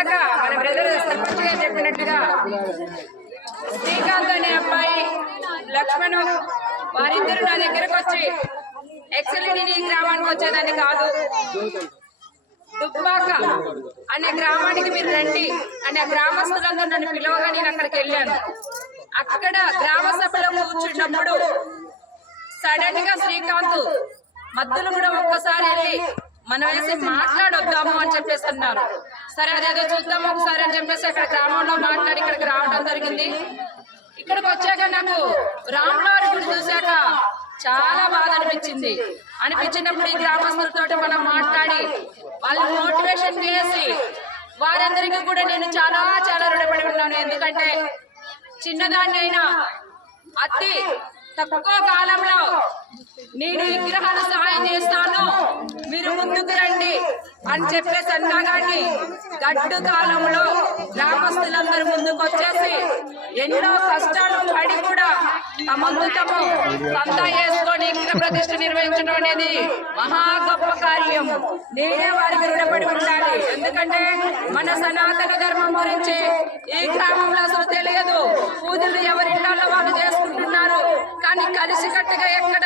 ఇందాక మన బ్రదర్ సర్పంచ్ గారు చెప్పినట్టుగా శ్రీకాంత్ అనే అబ్బాయి లక్ష్మణ్ వారిద్దరు నా దగ్గరకు వచ్చి ఎక్సలెంట్ గ్రామానికి వచ్చేదాన్ని కాదు. దుబ్బాక అనే గ్రామానికి మీరు రండి అనే ఆ గ్రామస్తులందరూ నన్ను పిలవగా నేను అక్కడికి వెళ్ళాను. అక్కడ గ్రామ సభలో కూర్చున్నప్పుడు సడన్గా శ్రీకాంత్ మద్దులు కూడా ఒక్కసారి వెళ్ళి మనం వేసి మాట్లాడొద్దాం చెప్పేసి అన్నారు సరే అదేదో చూద్దాం ఒకసారి అని చెప్పేసి అక్కడ గ్రామంలో మాట్లాడి ఇక్కడికి రావడం జరిగింది. ఇక్కడికి వచ్చాక నాకు రాములారి గుడి చూశాక చాలా బాధ అనిపించింది. అనిపించినప్పుడు ఈ గ్రామస్తులతో మనం మాట్లాడి వాళ్ళని మోటివేషన్ చేసి వారందరికీ కూడా నేను చాలా చాలా రుణపడి ఉన్నాను. ఎందుకంటే చిన్నదాన్ని అయినా అతి తక్కువ కాలంలో నేను విగ్రహాలు సహాయం చేస్తాను. మీరు ముందుకు అని చెప్పేసి అన్నా కానీ గడ్డు కాలంలో గ్రామస్తులందరూ ముందుకొచ్చేసి ఎన్నో కష్టాలు పడి కూడా తమందు తమ సంతా చేసుకొని ప్రతిష్ట నిర్వహించడం అనేది మహా గొప్ప కార్యం. నేనే వారికి రుణపడి ఉండాలి. ఎందుకంటే మన సనాతన ధర్మం గురించి ఈ గ్రామంలో అసలు తెలియదు. పూజలు ఎవరి ఇళ్ళలో వాళ్ళు చేసుకుంటున్నారు. కానీ కలిసికట్టుగా ఎక్కడ